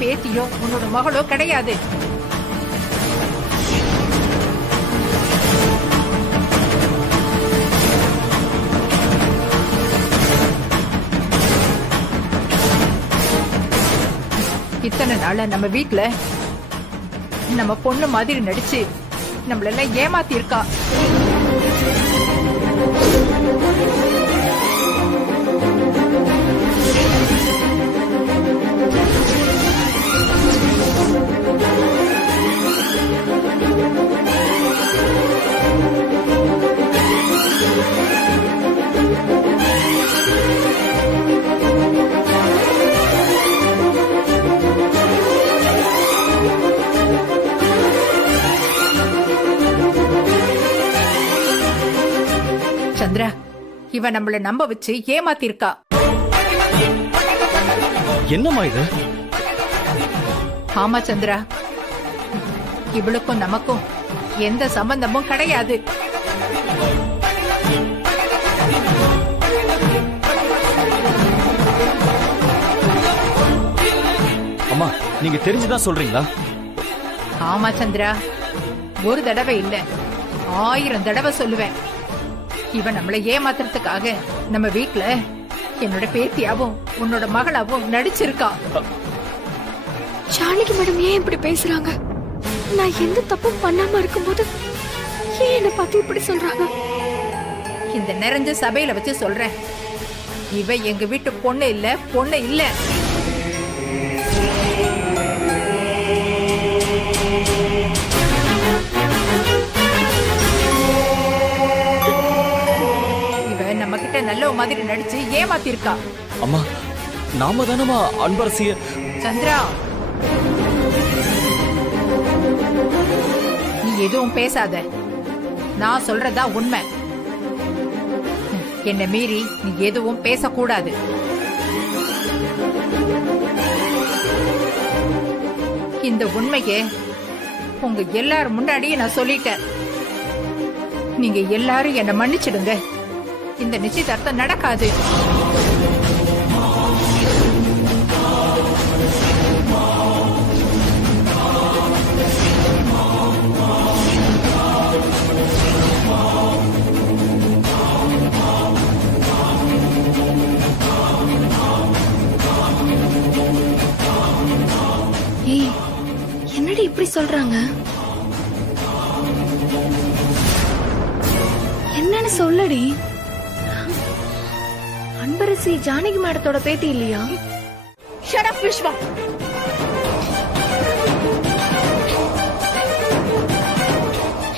பேத்தியோ உன்னோட மகளோ கிடையாது. இத்தனை நாள நம்ம வீட்டுல நம்ம பொண்ணு மாதிரி நடிச்சு நம்மளெல்லாம் ஏமாத்தி இருக்கா. சந்திரா, இவ நம்மள நம்ப வச்சு ஏமாத்திருக்கா. என்னம்மா இது? ஆமா சந்திரா, இவளுக்கும் நமக்கும் எந்த சம்பந்தமும் கிடையாது. அம்மா, நீங்க தெரிஞ்சுதான் சொல்றீங்களா? ஆமா சந்திரா, ஒரு தடவை இல்ல 1000 தடவை சொல்லுவேன். இவன் நம்மள ஏமாத்துறதுக்காக நம்ம வீட்டுல என்னோட பேத்தியாவும் உன்னோட மகளாவும் நடிச்சிருக்கா. ஜானகி மேடம் ஏன் இப்படி பேசுறாங்க? நான் எந்த தப்பும் பண்ணாம இருக்கும்போது ஏன் என்ன பத்தி இப்படி சொல்றாங்க? இந்த நிறைஞ்ச சபையில வச்சு சொல்றேன், இவ எங்க வீட்டு பொண்ணு இல்ல, பொண்ணு இல்ல. நம்ம கிட்ட நல்ல மாதிரி நடிச்சு ஏமாத்திருக்கா. அம்மா, நாம தானமா அன்பரசிய. சந்திரா, நீ எதுவும் பேசாத. நான் சொல்றதா உண்மை. என்ன மீறி நீ எதுவும் பேசக்கூடாது. இந்த உண்மையே உங்க எல்லாரும் முன்னாடியே நான் சொல்லிட்டேன். நீங்க எல்லாரும் என்ன மன்னிச்சிடுங்க. இந்த நிச்சயதார்த்தம் நடக்காது. ஏய், என்னடி இப்படி சொல்றாங்க? என்னன்னு சொல்லடி. அன்பரசி ஜானகி மேடத்தோட பேத்தி இல்லையா? Shut up Vishwa.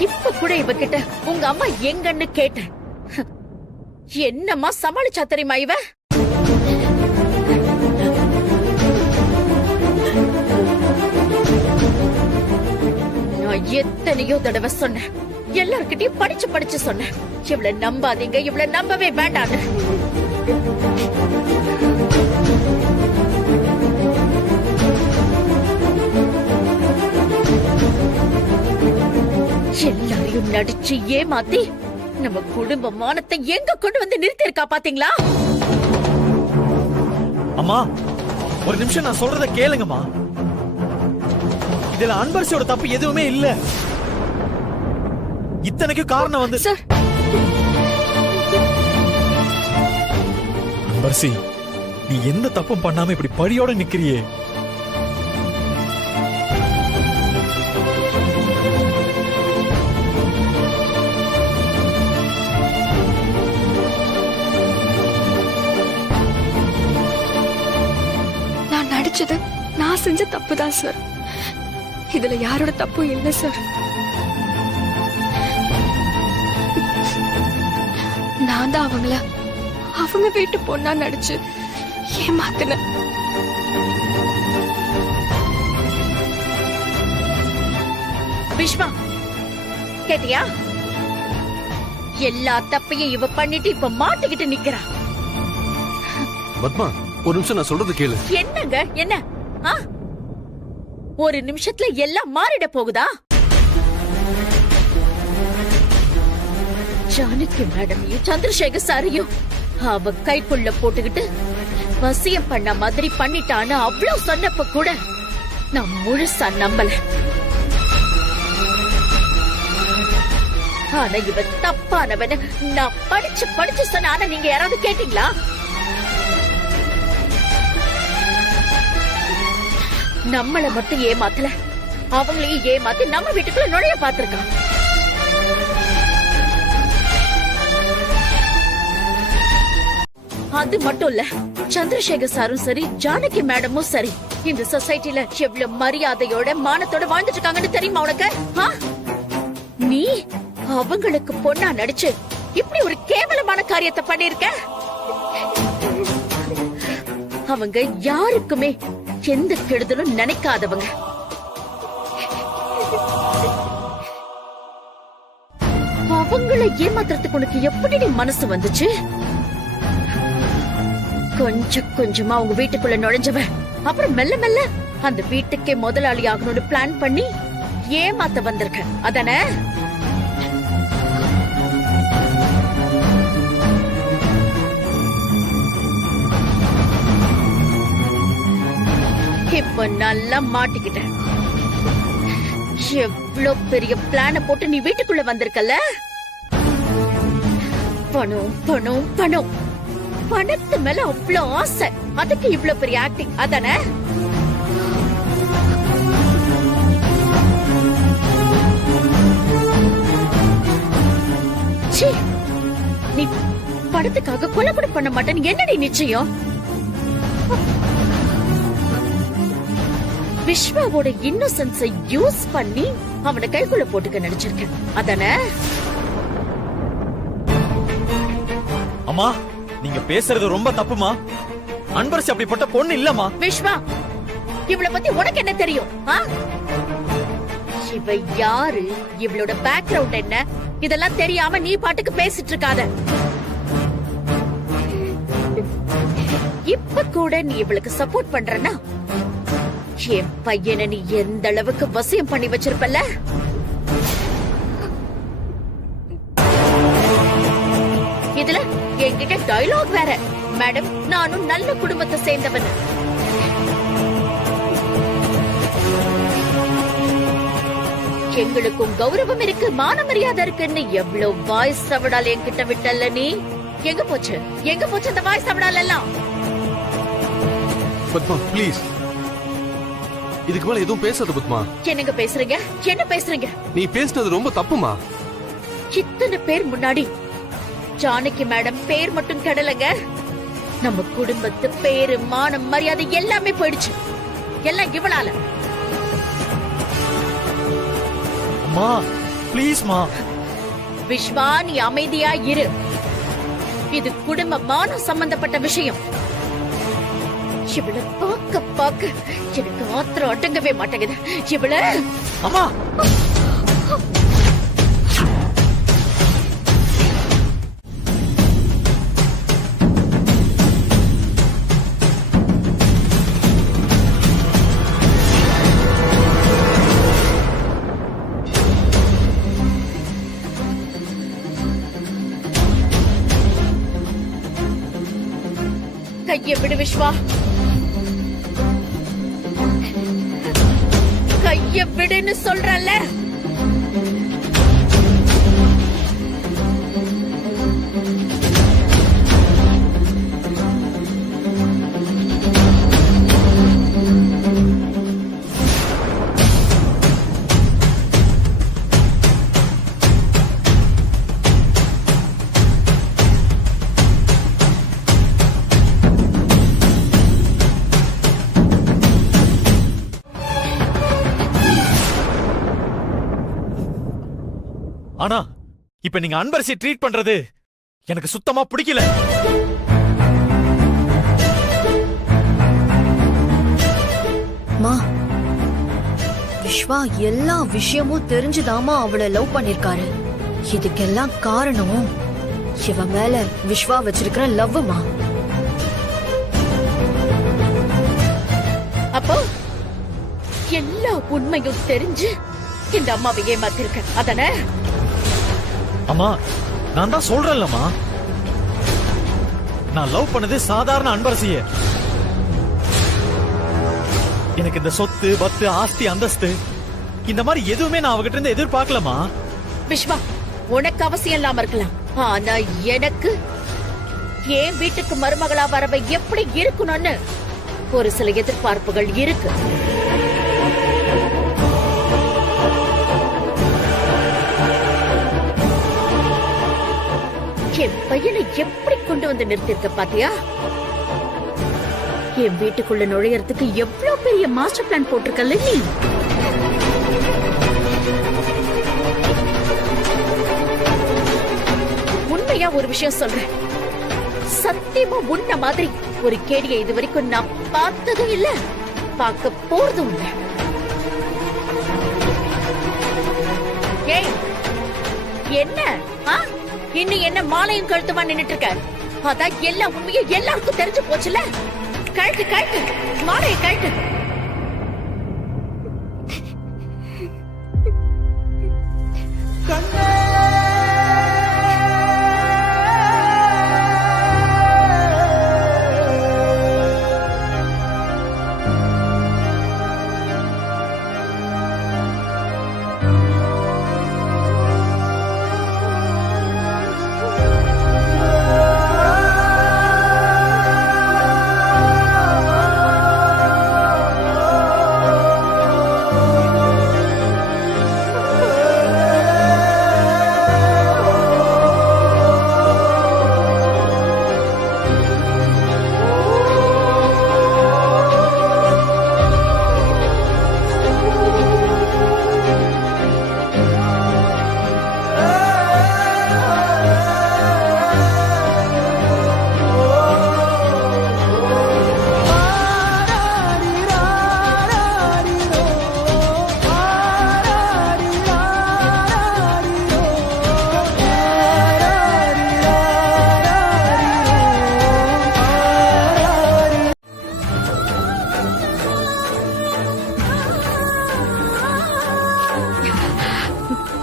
இப்ப கூட இவகிட்ட உங்க அம்மா எங்கன்னு கேட்டேன். என்னம்மா சமாளிச்சா தெரியுமா இவ? நான் எத்தனையோ தடவை சொன்னேன், எல்லார்கிட்டயும் படிச்சு சொன்னேன், இவள நம்பாதீங்க, இவள நம்பவே வேண்டான்னு. எல்லாரையும் நடிச்சு ஏமாத்தி நம்ம குடும்ப மானத்தை எங்க கொண்டு வந்து நிறுத்தி இருக்கா பாத்தீங்களா? அம்மா, ஒரு நிமிஷம் நான் சொல்றத கேளுங்கம்மா. இதுல அன்பரசியோட தப்பு எதுவுமே இல்ல. இத்தனைக்கு காரணம் வந்து சார், அன்பரசி, நீ எந்த தப்பும் பண்ணாம இப்படி பழியோட நிக்கிறியே. நான் நடிச்சது நான் செஞ்ச தப்புதான் சார். இதுல யாரோட தப்பும் இல்லை சார். நான் தான் அவங்கள அவங்க வீட்டு பொண்ணா நடிச்சு ஏமாத்தினேன். விஷ்வா, கேட்டியா? எல்லா தப்பையும் இவ பண்ணிட்டு இப்ப மாட்டிக்கிட்டு நிக்கிறா. பத்மா, ஒரு நிமிஷம் நான் சொல்றது கேளு. என்னங்க என்ன? ஒரு நிமிஷத்துல எல்லாம் மாறிட போகுதா? ஜானகி மேடமையும் சந்திரசேகர் சாரையும் அவ கைக்குள்ள போட்டுக்கிட்டு வசியம் பண்ண மாதிரி பண்ணிட்டான்னு அவ்வளவு சொன்னப்ப கூட நான் முழுசா நம்பல. ஆனா இவன் தப்பானவன் நான் படிச்சு படிச்சு சொன்ன. ஆனா நீங்க யாராவது கேட்டீங்களா? நம்மள மட்டும் ஏமாத்தல, அவங்களையும் ஏமாத்தி நம்ம வீட்டுக்குள்ள நுழைய பாத்திருக்கான். அது மட்டும் இல்ல, சந்திரசேகர் சாரும் சரி, ஜானகி மேடமும் சரி, இந்த சொசைட்டில எவ்வளவு மரியாதையோட மானத்தோட வாழ்ந்துட்டு இருக்காங்கன்னு தெரியுமா உனக்கு? நீ அவங்களுக்கு பொண்ணா நடிச்சு இப்படி ஒரு கேவலமான காரியத்தை பண்ணிருக்க. அவங்க யாருக்குமே எந்த கெடுதலும் நினைக்காதவங்க. அவங்கள ஏமாத்துறதுக்கு உனக்கு எப்படி மனசு வந்துச்சு? கொஞ்சம் கொஞ்சமா அவங்க வீட்டுக்குள்ள நுழைஞ்சவ, அப்புறம் மெல்ல மெல்ல அந்த வீட்டுக்கே முதலாளி ஆகணும்னு பிளான் பண்ணி ஏமாத்த வந்திருக்க, அதானே? இப்ப நல்லா மாட்டிக்கிட்டேன். எவ்வளவு பெரிய பிளான போட்டு நீ வீட்டுக்குள்ள வந்திருக்கல. பணம் பணம் பணம், பணத்து மேல அவ்வளவு ஆசை, அதுக்கு இவ்வளவு பெரிய ஆக்டிங், அதானே? நீ பணத்துக்காக கொலை கூட பண்ண மாட்டேன்னு என்னடி நிச்சயம்? விஸ்வாவோட இன்னோசன்ஸை யூஸ் பண்ணி அவனை கைக்குள்ள போட்டுக்க நினைச்சிருக்கேன், அதானே? அம்மா, நீங்க பேசுறது ரொம்ப தப்புமா. அன்பரசி அப்படிப்பட்ட பொண்ணு இல்லம்மா. விஸ்வா, இவளை பத்தி உனக்கு என்ன தெரியும்? இவ யாரு, இவளோட பேக்ரவுண்ட் என்ன, இதெல்லாம் தெரியாம நீ பாட்டுக்கு பேசிட்டு இருக்காத. இப்ப கூட நீ இவளுக்கு சப்போர்ட் பண்றனா, என் பையனை நீ எந்த அளவுக்கு வசியம் பண்ணி வச்சிருப்பல்ல? இதுல என்கிட்ட டயலாக் வேற. மேடம், நானும் நல்ல குடும்பத்தை சேர்ந்தவன். எங்களுக்கும் கௌரவம் இருக்கு, மான மரியாதை இருக்குன்னு எவ்வளவு வாய்ஸ் சவடால் என்கிட்ட விட்டல்ல நீ? எங்க போச்சு எங்க போச்சு அந்த வாய்ஸ் சவடால் எல்லாம்? பத்மா ப்ளீஸ், இதுக்கு மேல எதுவும் பேசாத பத்மா. என்னங்க பேசுறீங்க? என்ன பேசுறீங்க? நீ பேசுனது ரொம்ப தப்புமா. இத்தனை பேர் முன்னாடி ஜானகி மேடம் பேர் மட்டும் கெடலங்க, நம்ம குடும்பத்து பேரு மானம் மரியாதை எல்லாமே போயிடுச்சு. எல்லாம் இவளால. அம்மா ப்ளீஸ்மா. விஸ்வா, நீ அமைதியா இரு. இது குடும்ப மானம் சம்பந்தப்பட்ட விஷயம். இவளை பார்க்க பார்க்க எனக்கு ஆத்திரம் அடங்கவே மாட்டேங்குது. இவளை அம்மா, கையை விடு விஸ்வா, கையை விடுன்னு சொல்றல. ஆனா இப்ப நீங்க அன்பரசி ட்ரீட் பண்றது எனக்கு சுத்தமா பிடிக்கல. மா, விஸ்வா எல்லா விஷயமும் தெரிஞ்சுதாமா அவளை லவ் பண்ணிருக்காரு. இதுக்கெல்லாம் காரணம் இவ மேல விஸ்வா வச்சிருக்கிற லவ்மா. அப்போ எல்லா உண்மையும் தெரிஞ்சு இந்த அம்மாவை ஏமாத்திருக்க, அதானே? அம்மா, நான் தான் சொல்றேன்லம்மா, நான் லவ் பண்ணது சாதாரண அன்பரசிய. எனக்கு இந்த சொத்து பத்து ஆஸ்தி அந்தஸ்து இந்த மாதிரி எதுவுமே நான் அவகிட்ட இருந்து எதிர்பார்க்கலமா. விஸ்வா, உனக்கு அவசியம் இல்லாம இருக்கலாம், ஆனா எனக்கு என் வீட்டுக்கு மருமகளா வரவ எப்படி இருக்கணும்னு ஒரு சில எதிர்பார்ப்புகள் இருக்கு. என் பையனை எப்படி கொண்டு வந்து நிறுத்திருக்க பாத்தியா? என் வீட்டுக்குள்ள நுழையறதுக்கு எவ்வளவு பெரிய மாஸ்டர் பிளான் போட்டிருக்கல நீ. உண்மையா ஒரு விஷயம் சொல்றேன், சத்தியமா உன்ன மாதிரி ஒரு கேடியை இது வரைக்கும் நான் பார்த்ததும் இல்ல, பார்க்க போறதும் இல்ல. ஏய், என்ன இன்னும் என்ன மாலையும் கழுத்துமா நின்னுட்டு இருக்க? அதான் எல்லா உண்மையும் எல்லாருக்கும் தெரிஞ்சு போச்சுல. கழுத்து கழுத்து, மாலையை கழுத்து.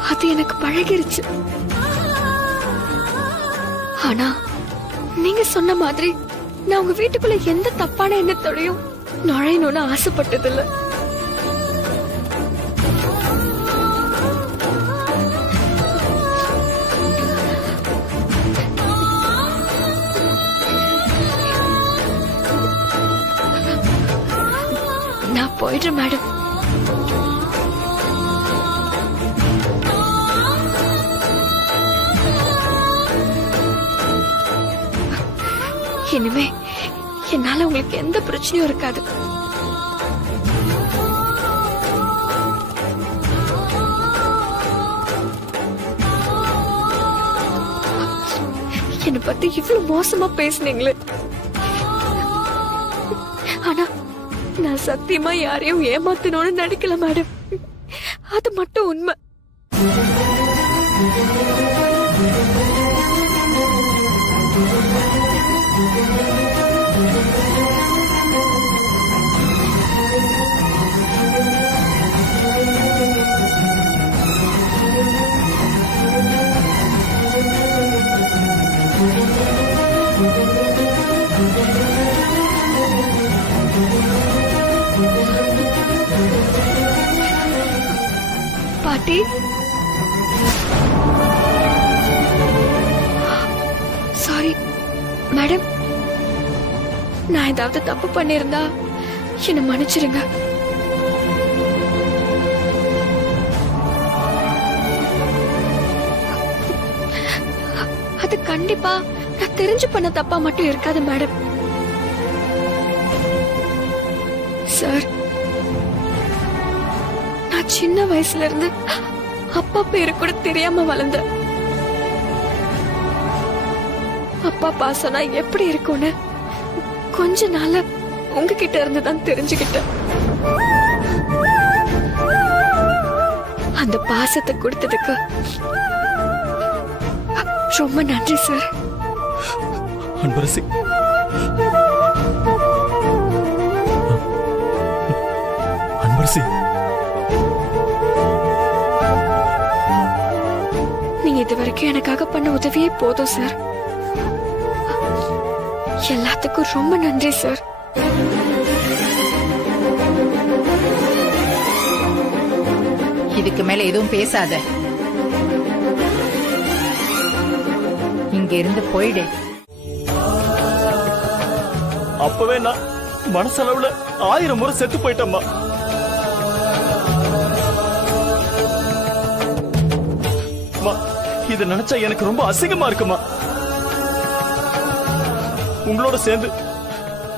அது எனக்கு பழகிருச்சு. ஆனா நீங்க சொன்ன மாதிரி நான் உங்க வீட்டுக்குள்ள எந்த தப்பான எண்ணத்தோடையும் நுழையணும்னு ஆசைப்பட்டதில்ல. நான் போயிடுறேன் மேடம். இனிமே என்னால உங்களுக்கு எந்த பிரச்சனையும் இருக்காது. என்னை பத்தி இவ்வளவு மோசமா பேசுனீங்களே, ஆனா நான் சத்தியமா யாரையும் ஏமாத்தணும்னு நடிக்கல மேடம். அது மட்டும் உண்மை. பாட்டி, சாரி மேடம். நான் ஏதாவது தப்பு பண்ணிருந்தா என்ன மன்னிச்சிருங்க. அது கண்டிப்பா நான் தெரிஞ்சு பண்ண தப்பா மட்டும் இருக்காது மேடம். சார், நான் சின்ன வயசுல இருந்து அப்பா பேரு கூட தெரியாம வளர்ந்த. அப்பா பாசனா எப்படி இருக்கும்னு கொஞ்ச நாள உங்ககிட்ட இருந்துதான் தெரிஞ்சுக்கிட்டேன். அந்த பாசத்தை கொடுத்ததுக்கு ரொம்ப நன்றி சார். அன்பரசி, அன்பரசி, நீங்க இது வரைக்கும் எனக்காக பண்ண உதவியே போதும் சார். எல்லாத்துக்கும் ரொம்ப நன்றி சார். இதுக்கு மேல எதுவும் பேசாத. இங்க இருந்து போயிடு. அப்பவே நான் மனசளவுல 1000 முறை செத்து போயிட்டம்மா. அம்மா, இத நினைச்சா எனக்கு ரொம்ப அசிங்கமா இருக்குமா. உங்களோட சேர்ந்து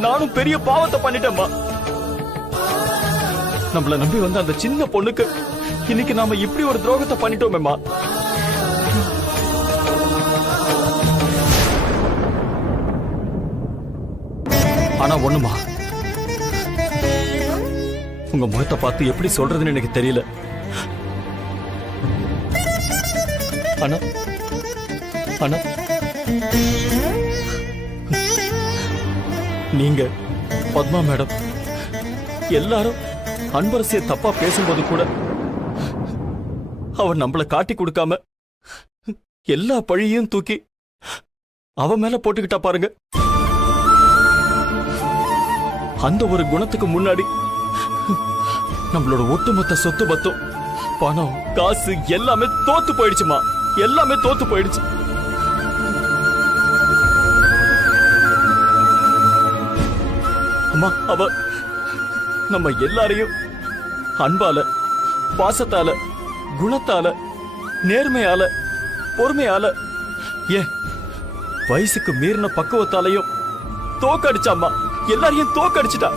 நானும் பெரிய பாவத்தை பண்ணிட்டேம்மா. நம்மள நம்பி வந்த அந்த சின்ன பொண்ணுக்கு இன்னைக்கு நாம இப்படி ஒரு துரோகத்தை பண்ணிட்டோமேம்மா. ஆனா ஒண்ணுமா, உங்க முகத்தை பார்த்து எப்படி சொல்றதுன்னு எனக்கு தெரியல. ஆனா ஆனா நீங்க, பத்மா மேடம், எல்லாரும் அன்பரசிய தப்பா பேசும்போது கூட அவன் நம்மள காட்டி கொடுக்காம எல்லா பழியையும் தூக்கி அவ மேல போட்டுக்கிட்டா பாருங்க. அந்த ஒரு குணத்துக்கு முன்னாடி நம்மளோட ஒட்டுமொத்த சொத்து பத்தும், பணம், காசு எல்லாமே தோத்து போயிடுச்சுமா. எல்லாமே தோத்து போயிடுச்சு. அம்மா, அவ நம்ம எல்லாரையும் அன்பால, பாசத்தால, குணத்தால, நேர்மையால, பொறுமையால, ஏன் வயசுக்கு மீறின பக்குவத்தாலையும் தோக்கடிச்சாம்மா. எல்லாரையும் தோக்கடிச்சிட்டா.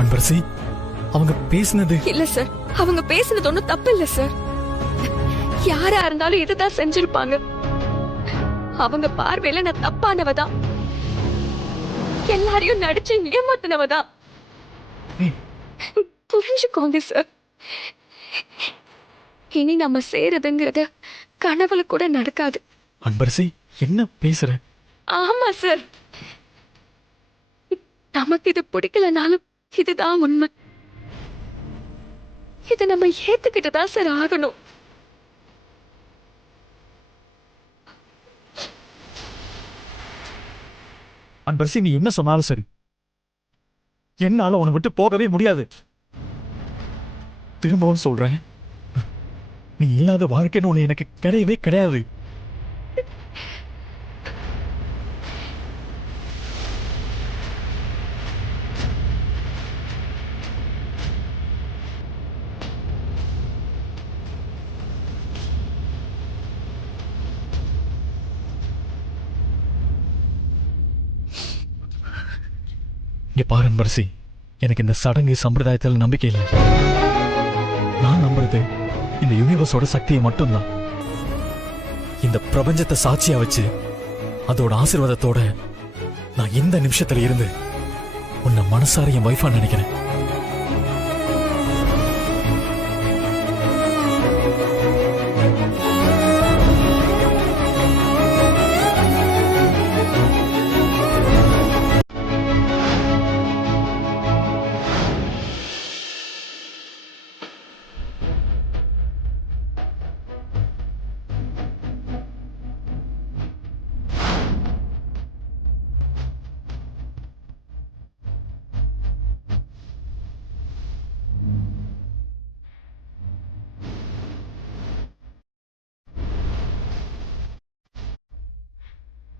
அன்பரசி, அவங்க பேசினது இல்ல சார், அவங்க பேசினது ஒண்ணும் தப்பு இல்ல சார். யாரா இருந்தாலும் இதுதான் செஞ்சிருப்பாங்க. அவங்க பார்வையில நான் தப்பானவதான், எல்லாரையும் நடிச்சு ஏமாத்தினவதான். புரிஞ்சுக்கோங்க சார். இனி நம்ம சேருதுங்கிறது கனவுல கூட நடக்காது. அன்பரசி, என்ன பேசுற? ஆமா சார், நமக்கு இது பிடிக்கலனாலும் இதுதான் உண்மை. இதை நம்ம ஏத்துக்கிட்டு தான் சார் ஆகணும். அன்பரசி, நீ என்ன சொன்னாலும் சரி, என்னால உன்னை விட்டு போகவே முடியாது. திரும்பவும் சொல்றேன், நீ இல்லாத வாழ்க்கைன்னு ஒண்ணு எனக்கு கிடையவே கிடையாது. இங்க பாரு அன்பரசி, எனக்கு இந்த சடங்கு சம்பிரதாயத்தில் நம்பிக்கை இல்லை. நான் நம்புறது இந்த யூனிவர்ஸோட சக்தியை மட்டும்தான். இந்த பிரபஞ்சத்தை சாட்சியா வச்சு அதோட ஆசீர்வாதத்தோட நான் இந்த நிமிஷத்துல இருந்து உன்னை மனசார என் வைஃபா நினைக்கிறேன்.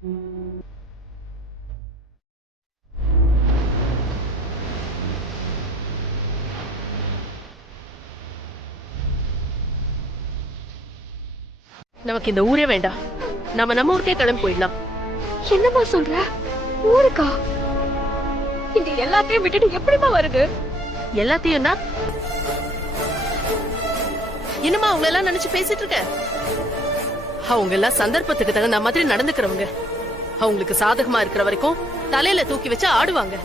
நமக்கு இந்த ஊரே வேண்டாம். நம்ம ஊருக்கே கிளம்பி போயிடலாம். என்னம்மா சொல்ற? ஊருக்கா? இங்க எல்லாத்தையும் விட்டுட்டு எப்படிமா வருது? எல்லாத்தையும் தான். என்னமா அவங்க எல்லாம் நினைச்சு பேசிட்டு இருக்க? அவங்க எல்லாம் சந்தர்ப்பத்துக்கு தகுந்த மாதிரி நடந்துக்கிறவங்க. அவங்களுக்கு சாதகமா இருக்கிற வரைக்கும் தலையில தூக்கி வச்சு ஆடுவாங்க.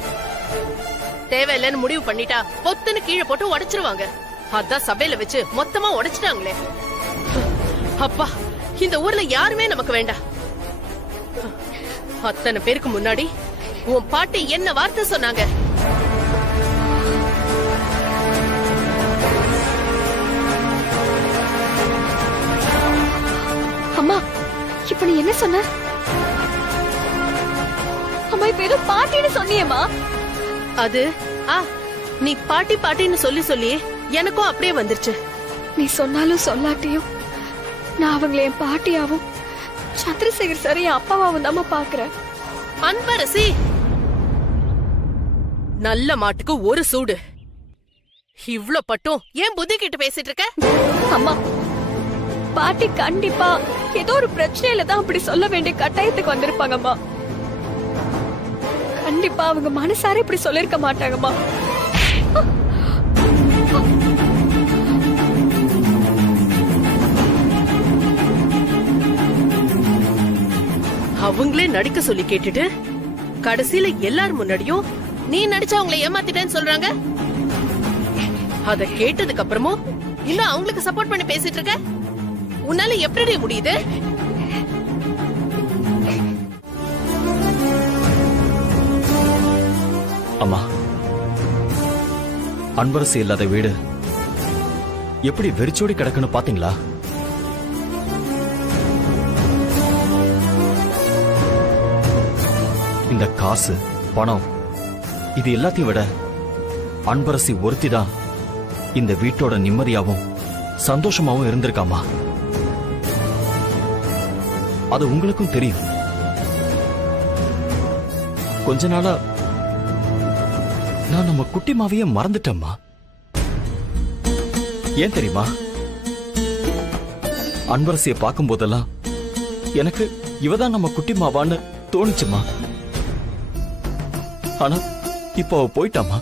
தேவையில்லைன்னு முடிவு பண்ணிட்டா பொத்துன்னு கீழே போட்டு உடைச்சிருவாங்க. அதான் சபையில வச்சு மொத்தமா உடைச்சிட்டாங்களே. அப்பா, இந்த ஊர்ல யாருமே நமக்கு வேண்டாம். அத்தனை பேருக்கு முன்னாடி உன் பாட்டி என்ன வார்த்தை சொன்னாங்க? அம்மா, இப்ப நீ என்ன சொன்ன? அம்மா, இப்ப ஏதோ பாட்டின்னு சொன்னியேம்மா. அது நீ பாட்டி பாட்டின்னு சொல்லி சொல்லி எனக்கும் அப்படியே வந்துருச்சு. நீ சொன்னாலும் சொல்லாட்டியும் நான் அவங்களை என் பாட்டியாவும் சந்திரசேகர் சார் என் அப்பாவாவும் தான் பாக்குறேன். அன்பரசி, நல்ல மாட்டுக்கு ஒரு சூடு. இவ்ளோ பட்டும் ஏன் புத்தி கிட்ட பேசிட்டு இருக்க? அம்மா, பாட்டி கண்டிப்பா ஏதோ ஒரு பிரச்சனையில தான் அப்படி சொல்ல வேண்டிய கட்டாயத்துக்கு வந்திருப்பாங்கம்மா. கண்டிப்பா அவங்க மனசார இப்படி சொல்லிருக்க மாட்டாங்கம்மா. அவங்களே நடிக்க சொல்லி கேட்டுட்டு கடைசியில எல்லாரும் முன்னாடியும் நீ நடிச்சு அவங்களை ஏமாத்திட்டேன்னு சொல்றாங்க. அத கேட்டதுக்கு அப்புறமும் இன்னும் அவங்களுக்கு சப்போர்ட் பண்ணி பேசிட்டு இருக்க. உன்னால எப்படி முடியுது? அம்மா, அன்பரசு இல்லாத வீடு எப்படி வெறிச்சோடி கிடக்குன்னு பாத்தீங்களா? இந்த காசு, பணம், இது எல்லாத்தையும் விட அன்பரசி ஒருத்தி தான் இந்த வீட்டோட நிம்மதியாவும் சந்தோஷமாவும் இருந்திருக்காமா. அது உங்களுக்கும் தெரியும். கொஞ்ச நாளா நான் நம்ம குட்டிமாவையே மறந்துட்டேம்மா. ஏன் தெரியுமா? அன்பரசியை பார்க்கும் போதெல்லாம் எனக்கு இவதான் நம்ம குட்டிமாவான்னு தோணுச்சுமா. ஆனா இப்போ அவ போயிட்டாமா.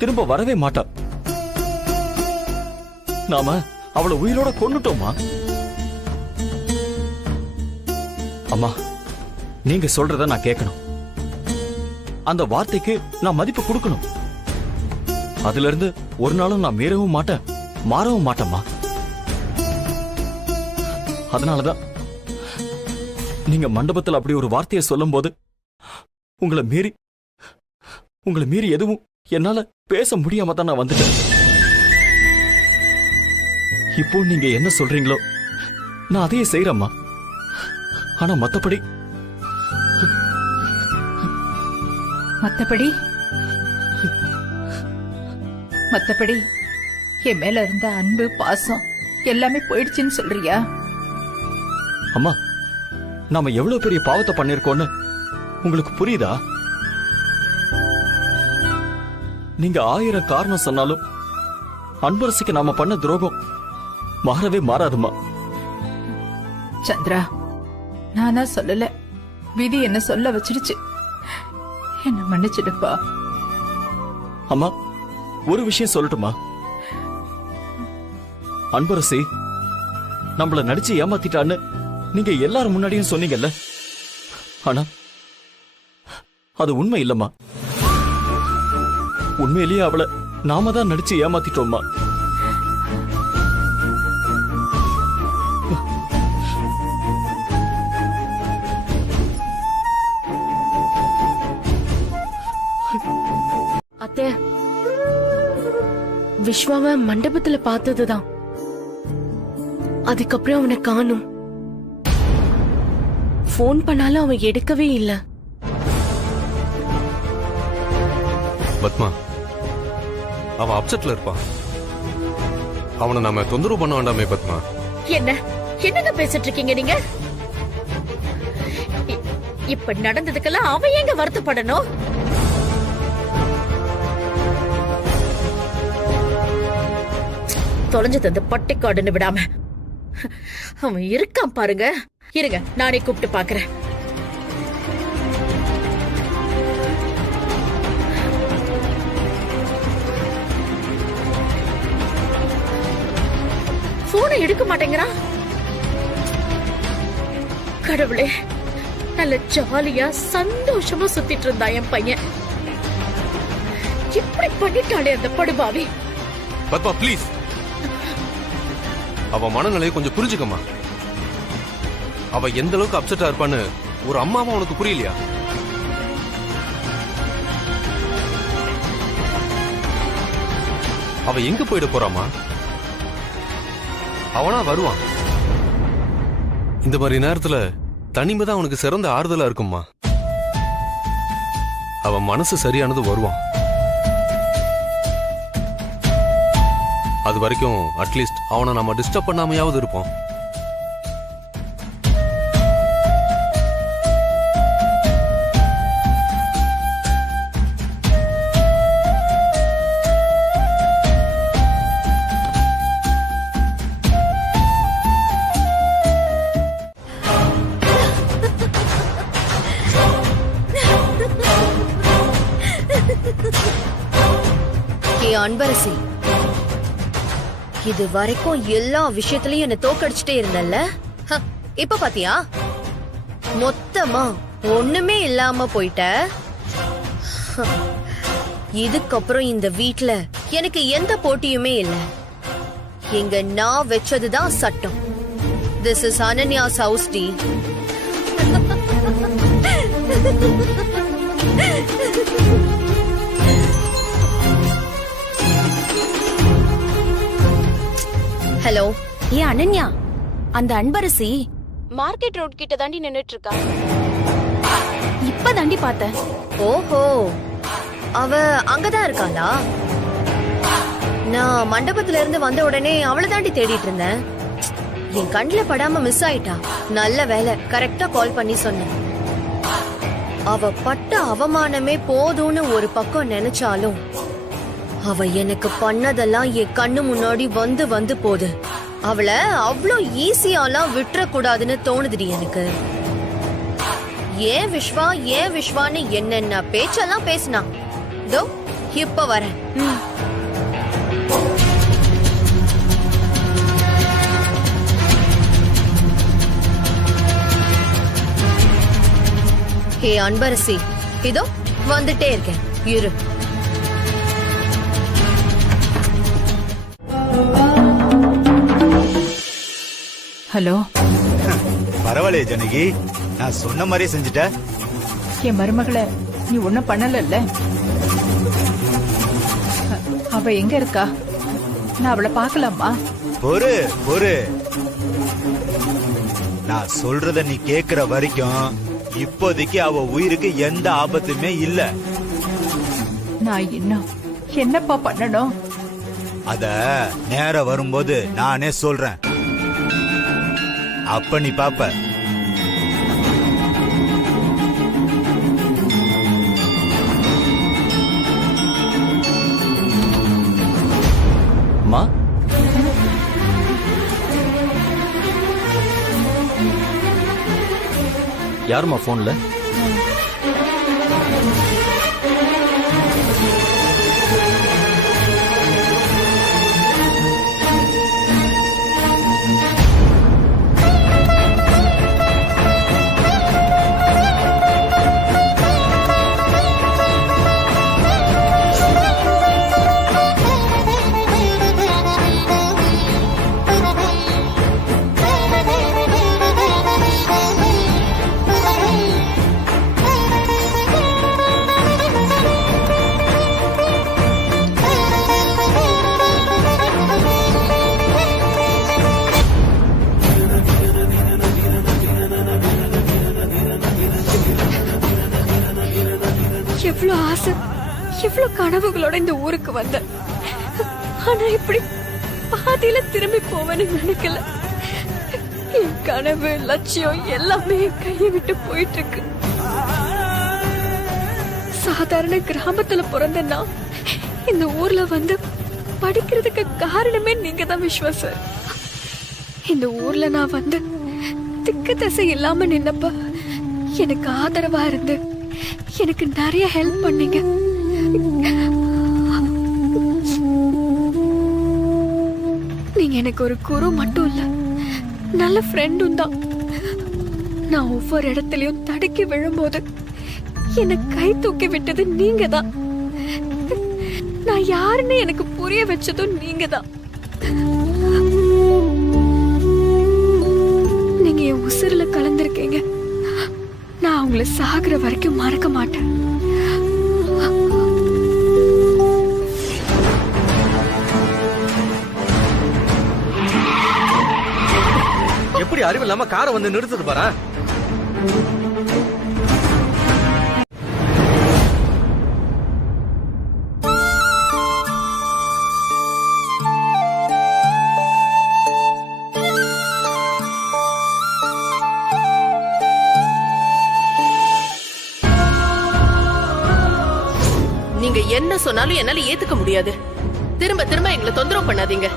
திரும்ப வரவே மாட்டா. நாம அவளை உயிரோட கொன்னுட்டோமா. அம்மா, நீங்க சொல்றத நான் கேட்கணும். அந்த வார்த்தைக்கு நான் மதிப்பு கொடுக்கணும். அதுல இருந்து ஒரு நாளும் நான் மீறவும் மாட்டேன், மாறவும் மாட்டேம்மா. அதனாலதான் நீங்க மண்டபத்தில் அப்படி ஒரு வார்த்தையை சொல்லும் போது உங்களை மீறி எதுவும் என்னால பேச முடியாம தான் நான் வந்துட்டேன். இப்போ நீங்க என்ன சொல்றீங்களோ நான் அதையே செய்யறேம்மா. ஆனா மத்தபடி என் மேல இருந்த அன்பு, பாசம் எல்லாமே போயிடுச்சுன்னு சொல்றியா? அம்மா, நாம எவ்வளவு பெரிய பாவத்தை பண்ணிருக்கோன்னு உங்களுக்கு புரியுதா? நீங்க 1000 காரணம் சொன்னாலும் அன்பரசிக்கு நாம பண்ண துரோகம் மாறவே மாறாதுமா. சந்திரா, நானா சொல்லல, விதி என்ன சொல்ல வச்சிருச்சு. என்ன மன்னிச்சிடுப்பா. அம்மா, ஒரு விஷயம் சொல்லட்டுமா? அன்பரசி நம்மள நடிச்சு ஏமாத்திட்டான்னு நீங்க எல்லாரும் முன்னாடியும் சொன்னீங்கல்ல. ஆனா அது உண்மை இல்லம்மா. உண்மையிலேயே அவளை நாம தான் நடிச்சு ஏமாத்திட்டோம்மா. அத்தை, விஸ்வாவை மண்டபத்துல பார்த்ததுதான். அதுக்கப்புறம் அவனை காணும். போன் பண்ணாலும் அவன் எடுக்கவே இல்ல. பத்மா, அவன் அப்செட்ல இருப்பான். அவனை நாம தொந்தரவு பண்ண வேண்டாமே பத்மா. என்னங்க பேசிட்டு இருக்கீங்க நீங்க? இப்ப நடந்ததுக்கெல்லாம் அவ எங்க வருத்தப்படணும்? தொலைஞ்சது அந்த பட்டிக்காடுன்னு விடாம அவன் இருக்கான் பாருங்க. இருங்க, நானே கூப்பிட்டு பாக்குறேன். போனை எடுக்க மாட்டேங்கிறான். கடவுளே, நல்ல ஜாலியா சந்தோஷமா சுத்திட்டு இருந்தா என் பையன். இப்படி பண்ணிட்டாளே அந்த படுபாவி. பத்மா ப்ளீஸ், அவ மனநிலையை கொஞ்சம் புரிஞ்சுக்கம்மா. அவ எந்த அளவுக்கு அப்செட்டா இருப்பான்னு ஒரு அம்மாவா உனக்கு புரியலையா? அவ எங்க போயிட போறாமா? அவனா வருவான். இந்த மாதிரி நேரத்துல தனிமைதான் அவனுக்கு சிறந்த ஆறுதலா இருக்கும்மா. அவன் மனசு சரியானது வருவான். அது வரைக்கும் அட்லீஸ்ட் அவனை நம்ம டிஸ்டர்ப் பண்ணாமையாவது இருப்போம். அன்பரசி, இது வரைக்கும் எல்லா விஷயத்திலயும் என்ன தோக்கடிச்சுட்டே இருந்தல்ல, இப்ப பாத்தியா மொத்தமா ஒண்ணுமே இல்லாம போயிட்ட. இதுக்கப்புறம் இந்த வீட்ல எனக்கு எந்த போட்டியுமே இல்ல. எங்க நான் வச்சதுதான் சட்டம். திஸ் இஸ் அனன்யாஸ் ஹவுஸ் டி. ஹலோ. ஏ அனன்யா, அந்த அன்பரசி மார்க்கெட் ரோட் கிட்ட தாண்டி நின்னுட்டு இருக்கா. இப்ப தாண்டி பார்த்தேன். ஓஹோ, அவ அங்கதான் இருக்காளா? நான் மண்டபத்துல இருந்து வந்த உடனே அவளை தாண்டி தேடிட்டு இருந்தேன். என் கண்ணுல படாம மிஸ் ஆயிட்டா. நல்ல வேலை, கரெக்டா கால் பண்ணி சொன்னேன். அவ பட்ட அவமானமே போதும்னு ஒரு பக்கம் நினைச்சாலும் அவ எனக்கு பண்ணதெல்லாம் என் கண்ணு முன்னாடி வந்து வந்து போகுது. அவளை அவ்வளோ ஈஸியாலாம் விட்டுற கூடாதுன்னு தோணுதுடி எனக்கு. ஏன் விஸ்வா ஏன் விஸ்வான்னு என்னென்ன பேச்செல்லாம் பேசினா. இதோ இப்ப வரேன். ஹே அன்பரசி, இதோ வந்துட்டே இருக்கேன், இரு. ஹலோ. பரவாயில்லையே ஜனகி, நான் சொன்ன மாதிரியே செஞ்சுட்ட. என் மருமகளை நீ ஒண்ணும் பண்ணல. அவ எங்க இருக்கா? நான் அவளை பாக்கலாமா? பொறு பொறு, நான் சொல்றத நீ கேக்குற வரைக்கும் இப்போதைக்கு அவ உயிருக்கு எந்த ஆபத்துமே இல்ல. நான் இன்னும் என்னப்பா பண்ணணும்? அத நேரம் வரும்போது நானே சொல்றேன், அப்ப நீ பாப்ப. மா, யாருமா போன்ல? எவ்வளவு ஆசை, எவ்வளவு கனவுகளோட இந்த ஊருக்கு வந்த. ஆனா இப்படி பாதியில திரும்பி போவேன்னு நினைக்கல. என் கனவு லட்சியம் எல்லாமே கையை விட்டு போயிட்டு இருக்கு. சாதாரண கிராமத்துல பிறந்தேன்னா இந்த ஊர்ல வந்து படிக்கிறதுக்கு காரணமே நீங்க தான் விஸ்வா சார். இந்த ஊர்ல நான் வந்து திக்கு தசை இல்லாம நின்னப்ப எனக்கு ஆதரவா இருந்து எனக்கு நிறைய ஹெல்ப் பண்ணீங்க. நீங்க எனக்கு ஒரு குரு மட்டும் இல்ல, நல்ல ஃப்ரெண்டும் தான். நான் ஒவ்வொரு இடத்துலயும் தடுக்கி விழும்போது என்னை கை தூக்கி விட்டது நீங்க தான். நான் யாருன்னு எனக்கு புரிய வச்சதும் நீங்க தான். நீங்க என் உசுருல கலந்திருக்கீங்க. நான் உங்களை சாகுற வரைக்கும் மறக்க மாட்டேன். எப்படி அறிவு இல்லாம காரை வந்து நிறுத்துது பாரு. நீங்க என்ன சொன்னாலும் என்னால ஏத்துக்க முடியாது. திரும்ப திரும்ப எங்களை தொந்தரவு பண்ணாதீங்க.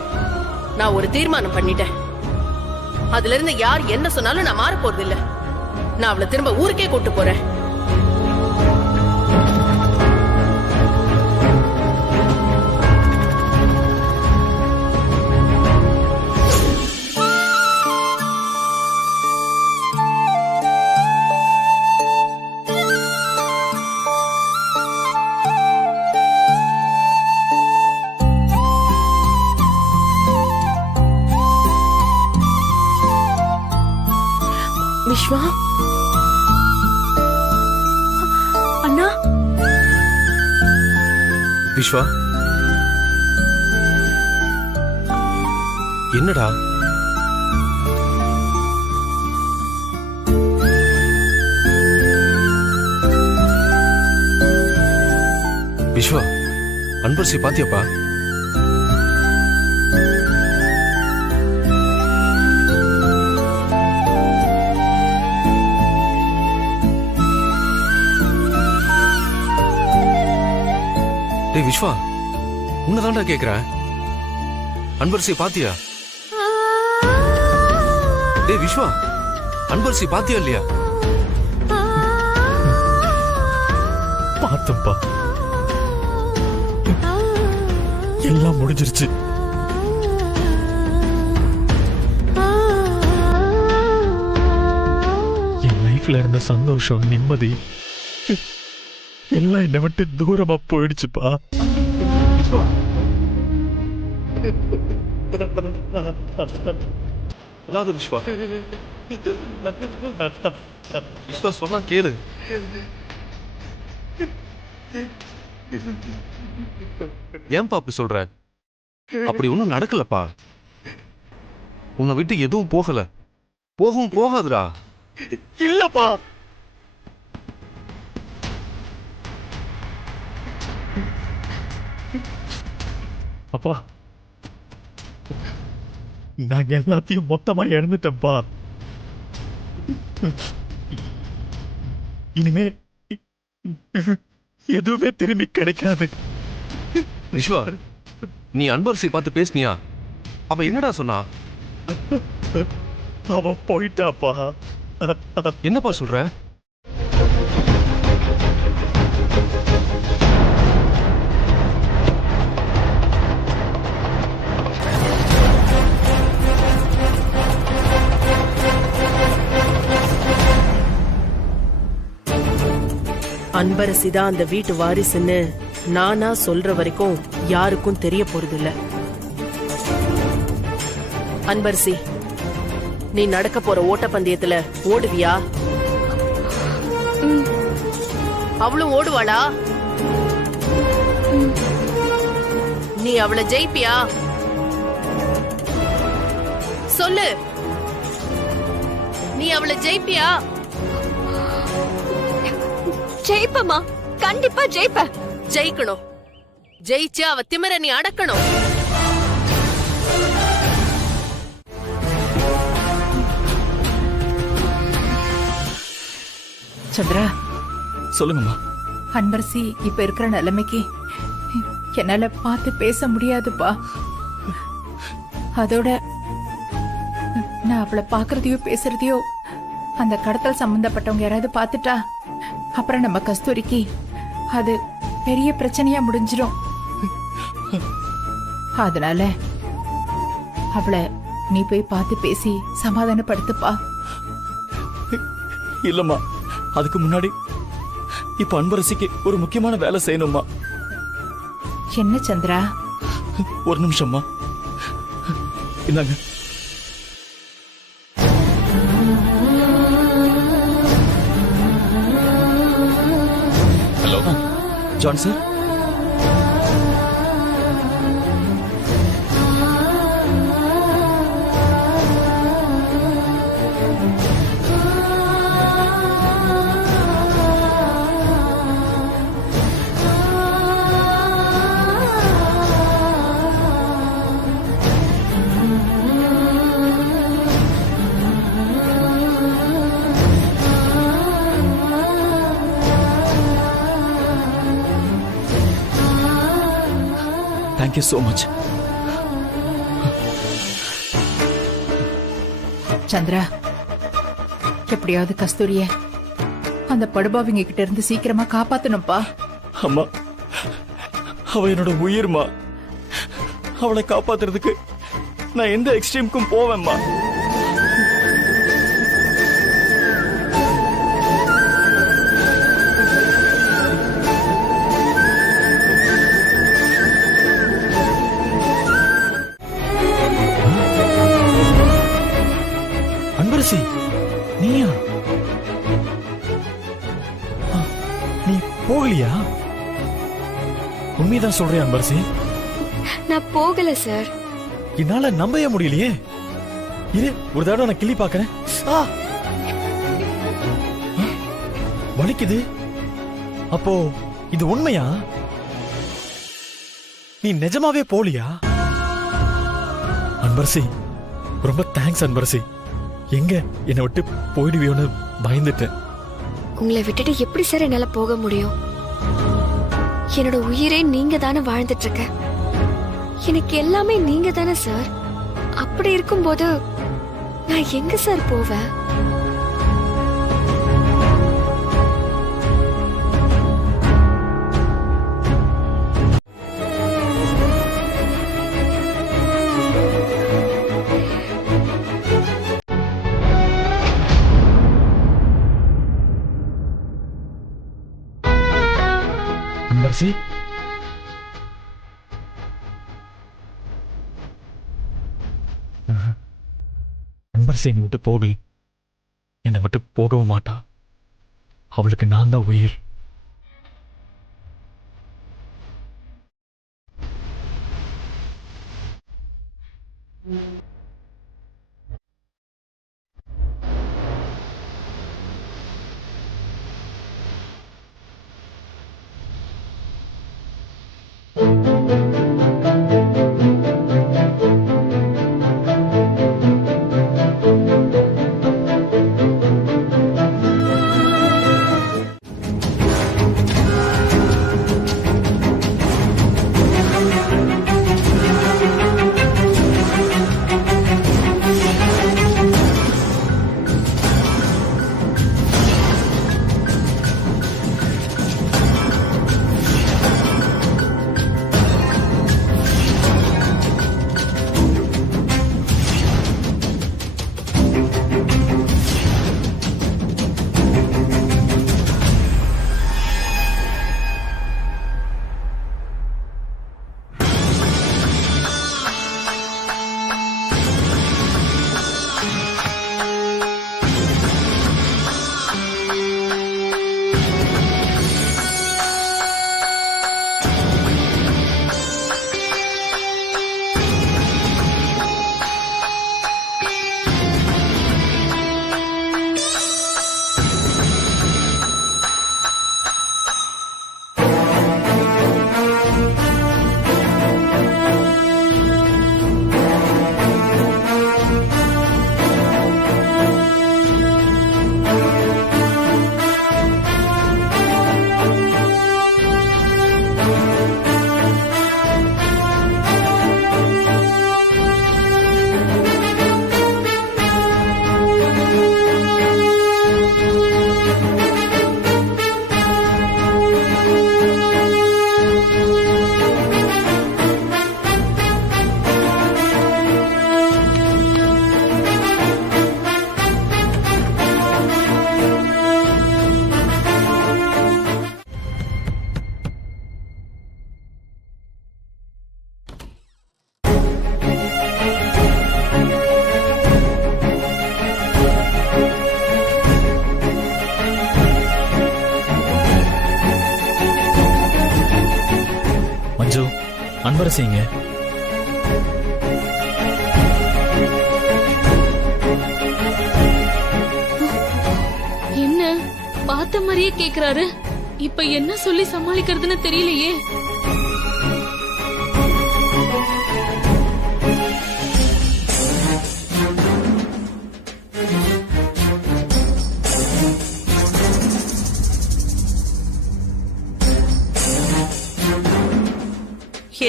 நான் ஒரு தீர்மானம் பண்ணிட்டேன். அதுல இருந்து யார் என்ன சொன்னாலும் நான் மாற போறது இல்ல. நான் அவளை திரும்ப ஊருக்கே கூட்டு போறேன். விஸ்வா, அண்ணா. விஸ்வா, என்னடா? விஸ்வா, அன்பரசி பாத்தியாப்பா? டேய் விஸ்வா, உன்னதான்டா கேக்குறேன். அன்பரசி பாத்தியா? டேய் விஸ்வா, அன்பரசி பாத்தியா இல்லையா? பார்த்தப்பா, எல்லாம் முடிஞ்சிருச்சு. என் லைஃப்ல இருந்த சந்தோஷம், நிம்மதி எல்லாம் என்னை விட்டு தூரமா போயிடுச்சுப்பா. விஸ்வா, விஸ்வா சொன்னா கேளு. ஏன்பா அப்படி சொல்ற? அப்படி ஒண்ணும் நடக்கலப்பா. உன்னை விட்டு எதுவும் போகல, போகவும் போகாதுடா. இல்லப்பா, அப்பா, நான் எல்லாத்தையும் மொத்தமா இழந்துட்டேன்ப்பா. இனிமே எதுவுமே திரும்பி கிடைக்காது. விஸ்வா, நீ அன்பரசி பார்த்து பேசுனியா? அவ என்னடா சொன்னா? அவ போயிட்டாப்பா. என்னப்பா சொல்ற? அன்பரசிதான் அந்த வீட்டு வாரிசுன்னு நானா சொல்ற வரைக்கும் யாருக்கும் தெரிய போறது இல்ல. அன்பரசி, நீ நடக்க போற ஓட்டப்பந்தயத்துல ஓடுவியா? அவளும் ஓடுவாளா? நீ அவளை ஜெயிப்பியா? சொல்லு, நீ அவளை ஜெயிப்பியா? ஜெயிப்பமா, கண்டிப்பா ஜெயிப்ப. ஜெயிக்கணும். ஜெயிச்சு அவ திமிர நீ அடக்கணும். சந்திரா, சொல்லுங்கம்மா. அன்பரசி இப்ப இருக்கிற நிலைமைக்கு என்னால பார்த்து பேச முடியாதுப்பா. அதோட நான் அவளை பாக்குறதையோ பேசுறதையோ அந்த கடத்தல் சம்பந்தப்பட்டவங்க யாராவது பார்த்துட்டா அப்புறம் நம்ம கஸ்தூரிக்கு அது பெரிய பிரச்சனையா முடிஞ்சிரும். அதனால அவளை நீ போய் பார்த்து பேசி சமாதானப்படுத்துப்பா. இல்லம்மா, அதுக்கு முன்னாடி இப்ப அன்பரசிக்கு ஒரு முக்கியமான வேலை செய்யணும்மா. என்ன சந்திரா? ஒரு நிமிஷம்மா, இந்தாங்க. Hello John sir. Thank you so much. Chandra, எப்படியாவது கஸ்தூரிய அந்த படுபாவிங்க கிட்ட இருந்து சீக்கிரமா காப்பாத்தணும்ப்பா. அம்மா, அவ என்னோட உயிர்மா. அவளை காப்பாத்துறதுக்கு நான் எந்த எக்ஸ்ட்ரீமுக்கும் போவேன்மா. அன்பரசி, நீயா? நீ போகலையா? உண்மைதான் சொல்றியா அன்பரசி? நான் போகல சார். என்னால நம்பவே முடியலையே. இரு, ஒரு தடவை நான் கிள்ளி பாக்குறேன். வலிக்குது. அப்போ இது உண்மையா? நீ நிஜமாவே போலியா? அன்பரசி, ரொம்ப தேங்க்ஸ் அன்பரசி. எங்க என்னை விட்டு போயிடுவியோன்னு பயந்துட்டேன். உங்களை விட்டுட்டு எப்படி சார் என்னால போக முடியும்? என்னோட உயிரே நீங்க தானே வாழ்ந்துட்டு இருக்க. எனக்கு எல்லாமே நீங்க தானே சார். அப்படி இருக்கும்போது நான் எங்க சார் போவேன்? அன்பரசி, அன்பரசி என்னை விட்டு போகல. என்னை விட்டு போகவும் மாட்டா. அவளுக்கு நான் தான் உயிர். மஞ்சு, அன்பரசிங்க. என்ன பார்த்த மாதிரியே கேக்குறாரு. இப்ப என்ன சொல்லி சமாளிக்கிறதுன்னு தெரியலையே.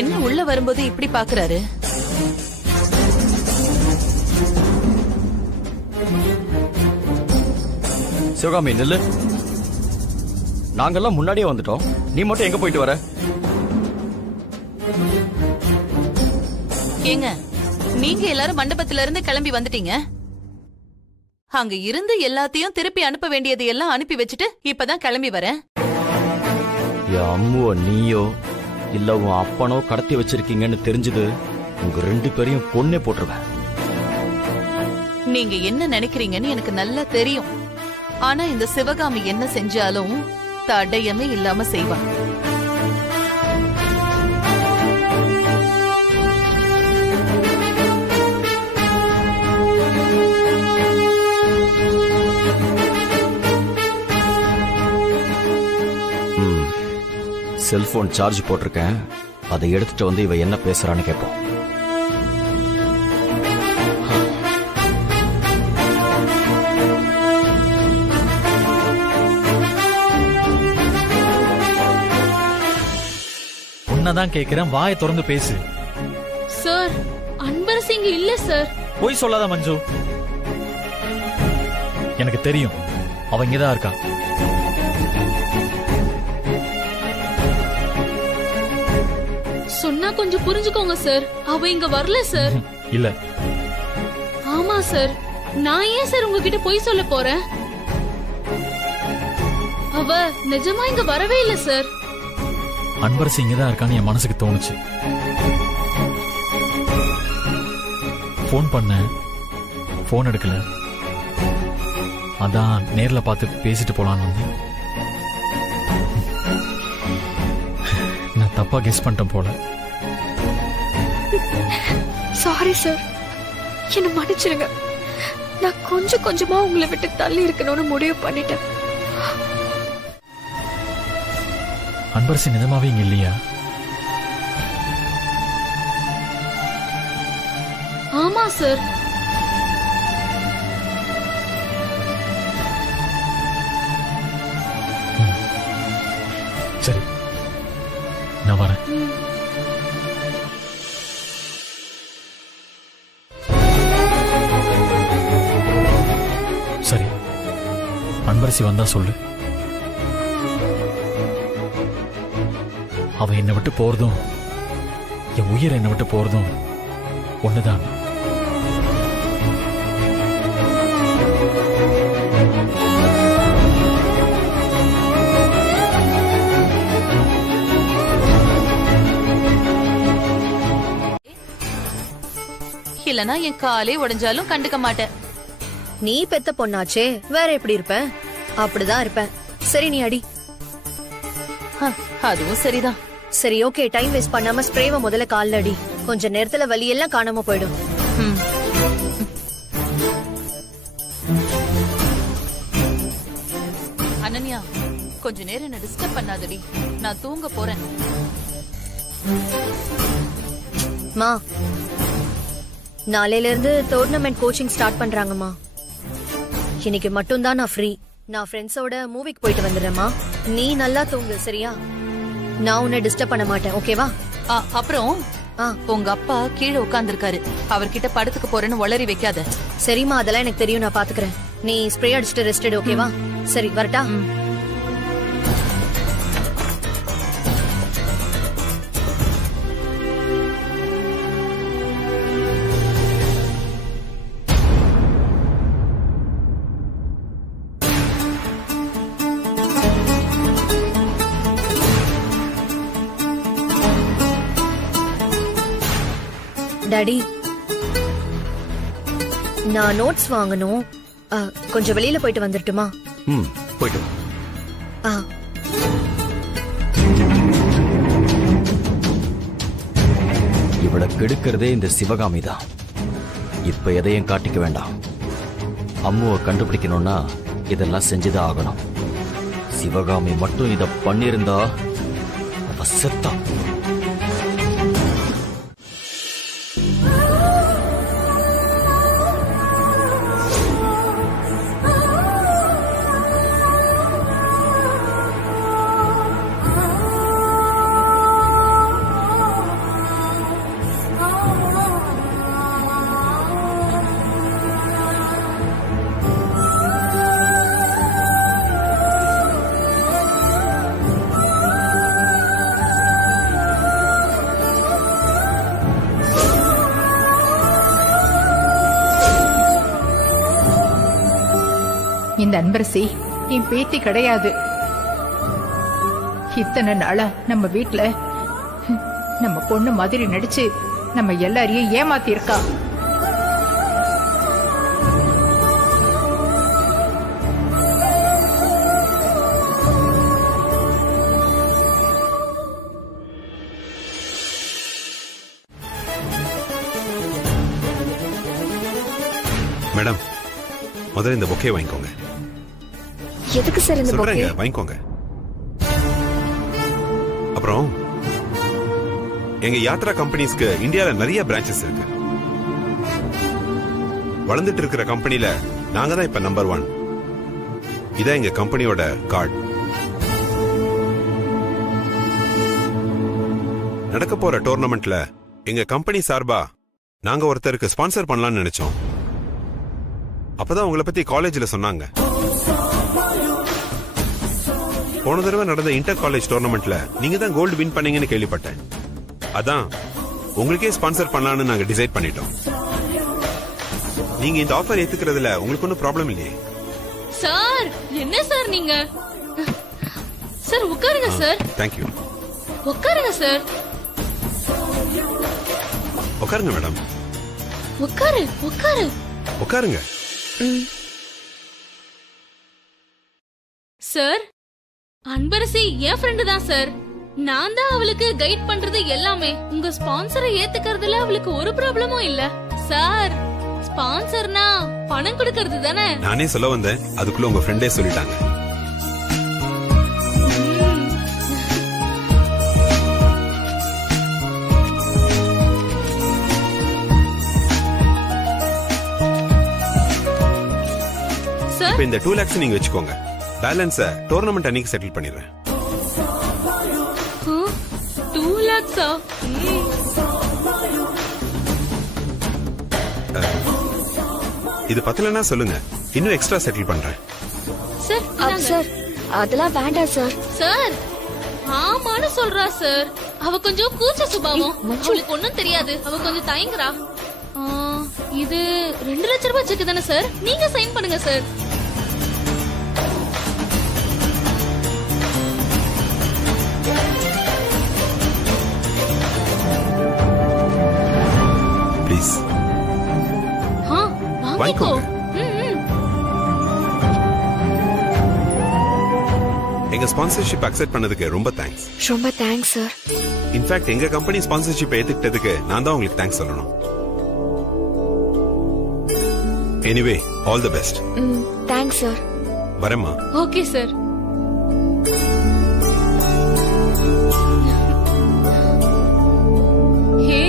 என்ன உள்ள வரும்போது இப்படி பாக்குறாரு? சிவகாமி நில்லு. நாங்கெல்லாம் முன்னாடியே வந்துட்டோம், நீ மட்டும் எங்க போயிட்டு வர? ஏங்க, நீங்க எல்லாரும் மண்டபத்துல இருந்து கிளம்பி வந்துட்டீங்க. அங்க இருந்து எல்லாத்தையும் திருப்பி அனுப்ப வேண்டியது எல்லாம் அனுப்பி வச்சுட்டு இப்பதான் கிளம்பி வரேன். என் அம்முவ நீயோ இல்ல உன் அப்பனோ கடத்தி வச்சிருக்கீங்கன்னு தெரிஞ்சது உங்க 2 பேரையும் கொன்னே போட்டுருவேன். நீங்க என்ன நினைக்கிறீங்கன்னு எனக்கு நல்லா தெரியும். ஆனா இந்த சிவகாமி என்ன செஞ்சாலும் தடயமே இல்லாம செய்வா. செல்போன் சார்ஜ் போட்டிருக்கேன், அதை எடுத்துட்டு வந்து இவ என்ன பேசுறான்னு கேட்போம். உன்னதான் கேக்குறேன், வாயை திறந்து பேசு. சார், அன்பரசி இங்க இல்ல சார். போய் சொல்லாத மஞ்சு, எனக்கு தெரியும் அவ இங்கதான் இருக்கா. சொன்னா கொஞ்சம் புரிஞ்சுக்கோங்க சார். அவ இங்க வரல சார். இல்ல. ஆமா சார். நான் ஏன் சார் உங்ககிட்ட போய் சொல்ல போறேன்? அவ நிஜமா இங்க வரவே இல்ல சார். அன்பரசி இங்கதான் இருக்கான்னு என் மனசுக்கு தோணுச்சு. போன் பண்ண, போன் எடுக்கல. அதான் நேர்ல பார்த்து பேசிட்டு போலான்னு வந்தேன். நான் தப்பா கெஸ் பண்ணிட்டேன் போல. சாரி சார், என்ன மன்னிச்சிருங்க. நான் கொஞ்சம் கொஞ்சமா உங்களை விட்டு தள்ளி இருக்கணும்னு முடிவு பண்ணிட்டேன். அன்பரசி நிஜமாவே இங்க இல்லையா? ஆமா சார். சரி, நான் வரேன். சரி, அன்பரசி வந்தா சொல்லு. அவ என்னை விட்டு போறதும் என் உயிரை என்னை விட்டு போறதும் ஒண்ணுதான். இல்லனா என் காலே உடைஞ்சாலும் கண்டுக்க மாட்டேன். நீ பெத்த பொண்ணாச்சே, வேற எப்படி இருப்ப? அப்படிதான் இருப்பேன். சரி, நீ அடி. அதுவும் சரிதான். சரி, ஓகே. டைம் வேஸ்ட் பண்ணாம ஸ்ப்ரேவை முதல்ல கால்ல அடி. கொஞ்ச நேரத்துல வலி எல்லாம் காணாம போயிடும். அனன்யா, கொஞ்ச நேரம் என்ன டிஸ்டர்ப் பண்ணாதடி, நான் தூங்க போறேன். மா, நாளையில இருந்து டோர்னமெண்ட் கோச்சிங் ஸ்டார்ட் பண்றாங்கம்மா. இன்னைக்கு மட்டும்தான் நான் ஃப்ரீ. நான் ஃப்ரெண்ட்ஸோட மூவிக்கு போயிட்டு வந்துடுறேம்மா. நீ நல்லா தூங்கு, சரியா? நான் உன்னை டிஸ்டர்ப் பண்ண மாட்டேன், ஓகேவா? அப்புறம் உங்க அப்பா கீழே உட்கார்ந்திருக்காரு, அவர்கிட்ட படத்துக்கு போறேன்னு ஒளறி வைக்காத. சரிம்மா, அதெல்லாம் எனக்கு தெரியும், நான் பாத்துக்கிறேன். நீ ஸ்ப்ரே அடிச்சுட்டு ரெஸ்ட் எடு, ஓகேவா? சரி, வரட்டா? டாடி, நான் நோட்ஸ் வாங்கணும். கொஞ்சம் வெளியில போயிட்டு வந்துட்டுமா? போயிட்டு வா. இவளை கெடுக்கிறதே இந்த சிவகாமி தான். இப்ப எதையும் காட்டிக்க வேண்டாம். அம்முவை கண்டுபிடிக்கணும்னா இதெல்லாம் செஞ்சுதான் ஆகணும். சிவகாமி மட்டும் இத பண்ணிருந்தா அவ செத்தா. இந்த அன்பரசி என் பேத்தி கிடையாது. இத்தனை நாளா நம்ம வீட்டுல நம்ம பொண்ணு மாதிரி நடிச்சு நம்ம எல்லாரையும் ஏமாத்தி இருக்கா. மேடம், முதல்ல இந்த பொக்கே வாங்கிக்கோங்க. எதுக்கு சார் இந்த பொக்கே? சொல்றேங்க, வாங்கிக்கோங்க. அப்புறம் எங்க யாத்ரா கம்பெனிஸ்க்கு இந்தியால நிறைய பிரான்ச்சஸ் இருக்கு. வளர்ந்துட்டு இருக்கிற கம்பெனில நாங்க தான் இப்ப நம்பர் 1. இதான் எங்க கம்பெனியோட கார்டு. நடக்க போற டோர்னமெண்ட்ல எங்க கம்பெனி சார்பா நாங்க ஒருத்தருக்கு ஸ்பான்சர் பண்ணலாம்னு நினைச்சோம். அப்பதான் உங்களை பத்தி காலேஜ்ல சொன்னாங்க. போன தடவை நடந்த இன்டர் காலேஜ் டோர்னமெண்ட்ல நீங்க தான் கோல்டு வின் பண்ணீங்கன்னு கேள்விப்பட்டேன். அதான் உங்களுக்கே ஸ்பான்சர் பண்ணலாம்னு நாங்க டிசைட் பண்ணிட்டோம். நீங்க இந்த ஆஃபர் ஏத்துக்கிறதுல உங்களுக்கு ஒன்னும் ப்ராப்ளம் இல்லையே? சார், என்ன சார் நீங்க? சார் உட்காருங்க சார். தேங்க்யூ. உட்காருங்க சார். உட்காருங்க மேடம். உட்காரு உட்காரு உட்காருங்க. சார், அன்பரசி என் ஃப்ரெண்டு தான் சார். நான் தான் அவளுக்கு கைட் பண்றது எல்லாமே. உங்க ஸ்பான்சரை ஏத்துக்கிறதுல அவளுக்கு ஒரு ப்ராப்ளமும் இல்ல சார். ஸ்பான்சர்னா பணம் கொடுக்கறது தானே? நானே சொல்ல வந்தேன், அதுக்குள்ள உங்க ஃப்ரெண்டே சொல்லிட்டாங்க. இப்ப இந்த 2 lakhs நீங்க வச்சுக்கோங்க. பேலன்ஸ் டோர்னமெண்ட் அன்னைக்கு செட்டில் பண்ணிடுறேன். 2 lakhs? இது பத்தலன்னா சொல்லுங்க, இன்னும் எக்ஸ்ட்ரா செட்டில் பண்றேன். சார் அதெல்லாம் வேண்டாம் சார். சார் ஆமான்னு சொல்றா சார். அவ கொஞ்சம் கூச்ச சுபாவம். அவளுக்கு ஒண்ணும் தெரியாது. அவ கொஞ்சம் தயங்குறா. இது 2 லட்சம் ரூபாய் செக் தானே சார்? நீங்க சைன் பண்ணுங்க சார். ப்ளீஸ் வாங்கிக்கோ. எங்க ஸ்பான்சர்ஷிப் அக்செப்ட் பண்ணதுக்கு ரொம்ப தேங்க்ஸ். ரொம்ப தேங்க்ஸ் சார். இன்ஃபேக்ட் எங்க கம்பெனி ஸ்பான்சர்ஷிப் ஏத்துக்கிட்டதுக்கு நான் தான் உங்களுக்கு தேங்க்ஸ் சொல்லணும். Anyway, all the best. Thanks sir. வரேம்மா. Okay sir. ஹே,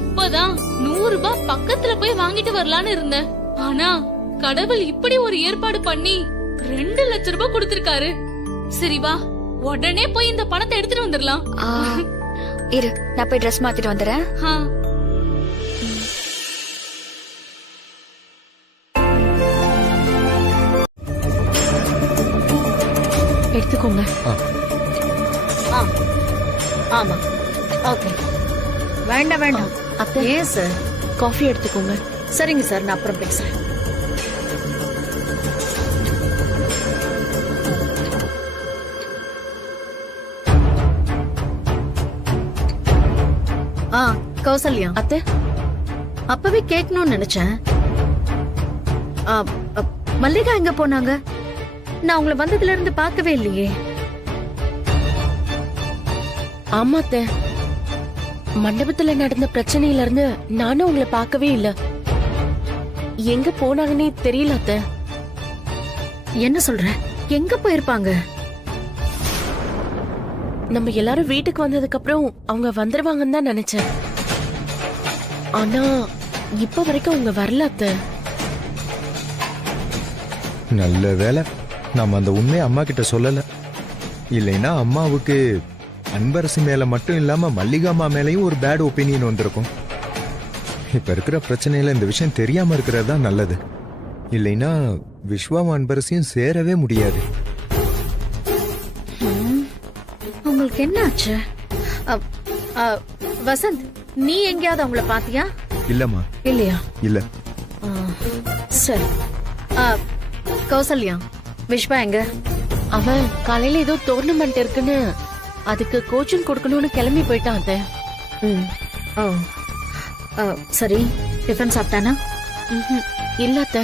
இப்பதான் 100 ரூபாய் பக்கத்துல போய் வாங்கிட்டு வரலான்னு இருந்தேன். ஆனா கடவுள் இப்படி ஒரு ஏற்பாடு பண்ணி 2 லட்சம் ரூபாய் கொடுத்திருக்காரு. சரி வா, உடனே போய் இந்த பணத்தை எடுத்துட்டு வந்துடலாம். இரு, நான் போய் ட்ரெஸ் மாத்திட்டு வந்துடுறேன். எடுத்துக்கோங்க. ஆமா, ஓகே. வேண்டாம் வேண்டாம். ஏன் சார்? காஃபி எடுத்துக்கோங்க. சரிங்க சார், நான் அப்புறம் பேசுறேன். கௌசல்யா அத்தை, அப்பவே கேட்கணும்னு நினைச்சேன். மல்லிகா எங்க போனாங்க? நான் உங்களை வந்ததுல இருந்து பார்க்கவே இல்லையே. ஆமா அத்தை, மண்டபத்துல நடந்த பிரச்சனையில இருந்து நானும் உங்களை பார்க்கவே இல்ல. எங்க போனாங்கன்னே தெரியல அத்தை. என்ன சொல்ற? எங்க போயிருப்பாங்க? நம்ம எல்லாரும் வீட்டுக்கு வந்ததுக்கு அப்புறம் அவங்க வந்துருவாங்கன்னு தான் நினைச்சேன். ஆனா இப்ப வரைக்கும் அவங்க வரல அத்தை. நல்ல வேலை நாம அந்த உண்மையை அம்மா கிட்ட சொல்லல. இல்லைன்னா அம்மாவுக்கு அன்பரசு மேல மட்டும் இல்லாம மல்லிகாமா மேலயும் ஒரு பேட் ஒப்பீனியன் வந்திருக்கும். இப்ப இருக்கிற பிரச்சனையில இந்த விஷயம் தெரியாம இருக்கிறது தான் நல்லது. இல்லைன்னா விஸ்வாவும் அன்பரசையும் சேரவே முடியாது. உங்களுக்கு என்ன ஆச்சு? வசந்த், நீ எங்கேயாவது அவங்கள பாத்தியா? இல்லம்மா. இல்லையா? இல்ல. சரி. கௌசல்யா, விஸ்வா எங்க? அவன் காலையில ஏதோ டோர்னமெண்ட் இருக்குன்னு அதுக்கு கோச்சிங் கொடுக்கணும்னு கிளம்பி போயிட்டான் அத்தை. சரி, டிஃபன் சாப்பிட்டானா? இல்ல அத்தை,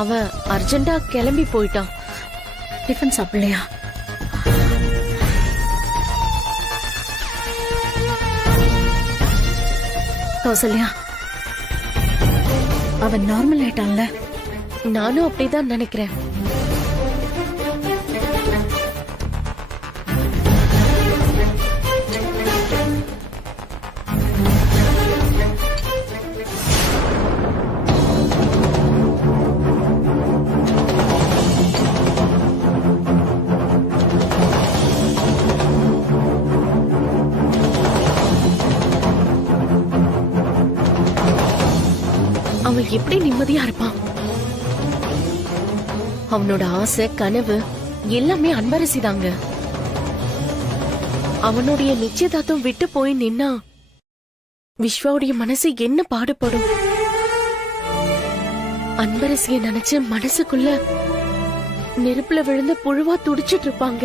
அவன் அர்ஜென்டா கிளம்பி போயிட்டான். டிஃபன் சாப்பிடலையா? கௌசல்யா, அவன் நார்மல் ஆயிட்டான்ல? நானும் அப்படிதான் நினைக்கிறேன். அவன் எப்படி நிம்மதியா இருப்பான்? அவனோட ஆசை, கனவு எல்லாமே அன்பரசிதாங்க. அவனுடைய நிச்சயதார்த்தம் விட்டு போய் நின்னா விஸ்வாவுடைய மனசு என்ன பாடுபடும்? அன்பரசிய நினைச்சு மனசுக்குள்ள நெருப்புல விழுந்த புழுவா துடிச்சிட்டு இருப்பாங்க.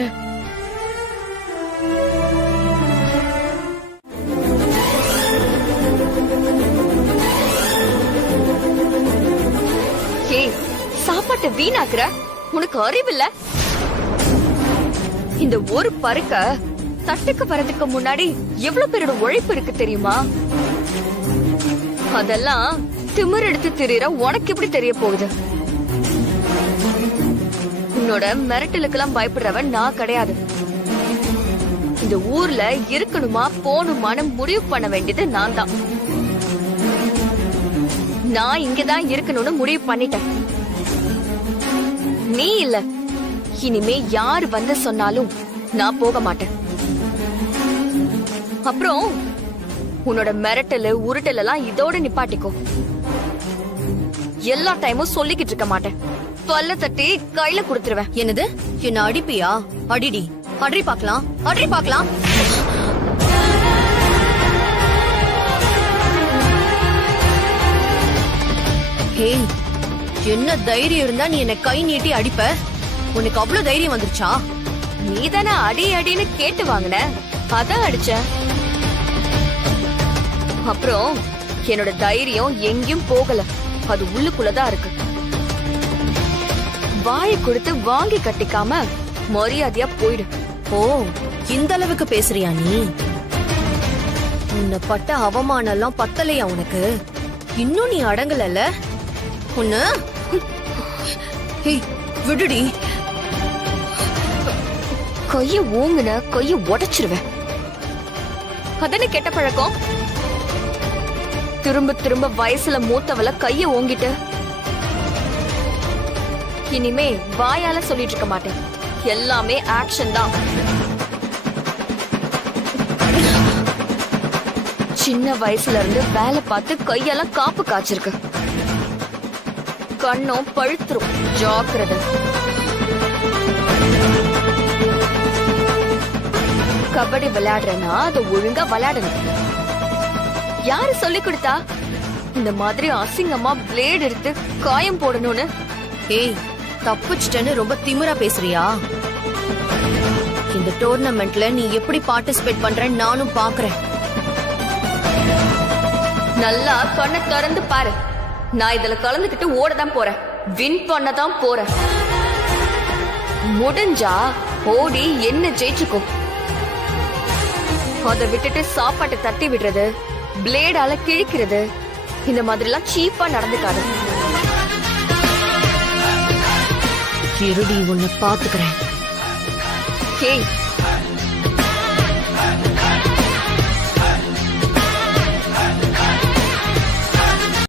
சாப்பாட்டை வீணாக்குற, உனக்கு அறிவில்ல? இந்த ஒரு பருக்க தட்டுக்கு வரதுக்கு முன்னாடி எவ்வளவு பேரோட உழைப்பு இருக்கு தெரியுமா? அதெல்லாம் திமிர் எடுத்து திரியற உனக்கு எப்படி தெரிய போகுது? உன்னோட மிரட்டலுக்கெல்லாம் பயப்படுறவன் நான் கிடையாது. இந்த ஊர்ல இருக்கணுமா போகணுமான்னு முடிவு பண்ண வேண்டியது நான் தான். நான் இங்கதான் இருக்கணும்னு முடிவு பண்ணிட்டேன். நீ இல்ல. இனிமே யாரு வந்து சொன்னாலும் நான் போக மாட்டேன். அப்புறம் உன்னோட மிரட்டலு உருட்டல் எல்லாம் இதோட நிப்பாட்டிக்கோ. எல்லா டைமும் சொல்லிக்கிட்டு இருக்க மாட்டேன். தொல்லை தட்டி கையில குடுத்துருவேன். என்னது? என்ன அடிப்பியா? அடிடி, அடி பாக்கலாம், அடி பாக்கலாம். ஹே, என்ன தைரியம் இருந்தா நீ என்ன கை நீட்டி அடிப்ப? உனக்கு அவ்வளவு தைரியம் வந்துருச்சா? நீ தானே அடி அடின்னு கேட்டு வாங்கின, அதான் அடிச்ச. அப்புறம் என்னோட தைரியம் எங்கேயும் போகல, அது உள்ளுக்குள்ளதான் இருக்கு. வாயை கொடுத்து வாங்கி கட்டிக்காம மரியாதையா போயிடு. ஓ, இந்த அளவுக்கு பேசுறியா நீ? உன்னை பட்ட அவமானம் எல்லாம் பத்தலையா உனக்கு? இன்னும் நீ அடங்கலல்ல? உன்ன விடுடி. கைய ஓங்குன கைய உடைச்சிருவேன். அதானே கெட்ட பழக்கம். திரும்ப திரும்ப வயசுல மூத்தவள கைய ஓங்கிட்டு. இனிமே வாயால சொல்லிட்டு இருக்க மாட்டேன், எல்லாமே ஆக்ஷன் தான். சின்ன வயசுல இருந்து வேலை பார்த்து கையெல்லாம் காப்பு காய்ச்சிருக்கு. கண்ணும் பழுத்துரும், ஜாக்கிரதை. கபடி விளையாடுறேன்னா அதை ஒழுங்கா விளையாடணும். யாரு சொல்லி கொடுத்தா இந்த மாதிரி அசிங்கமா பிளேட் எடுத்து காயம் போடணும்னு? ஏய், தப்பிச்சிட்டேன்னு ரொம்ப திமிரா பேசுறியா? இந்த டோர்னமெண்ட்ல நீ எப்படி பார்ட்டிசிபேட் பண்றேன்னு நானும் பாக்குறேன். நல்லா கண்ணை திறந்து பாரு. நான் இதுல கலந்துக்கிட்டு ஓடதான் போறேன், வின் பண்ணதான் போறேன். முடிஞ்சா ஓடி என்ன ஜெயிச்சுக்கோ. அதை விட்டுட்டு சாப்பாட்டை தட்டி விடுறது, பிளேடால கிழிக்கிறது, இந்த மாதிரி எல்லாம் சீப்பா நடந்துக்காது. இருடி உன்னை பாத்துக்கிறேன். ஏய்,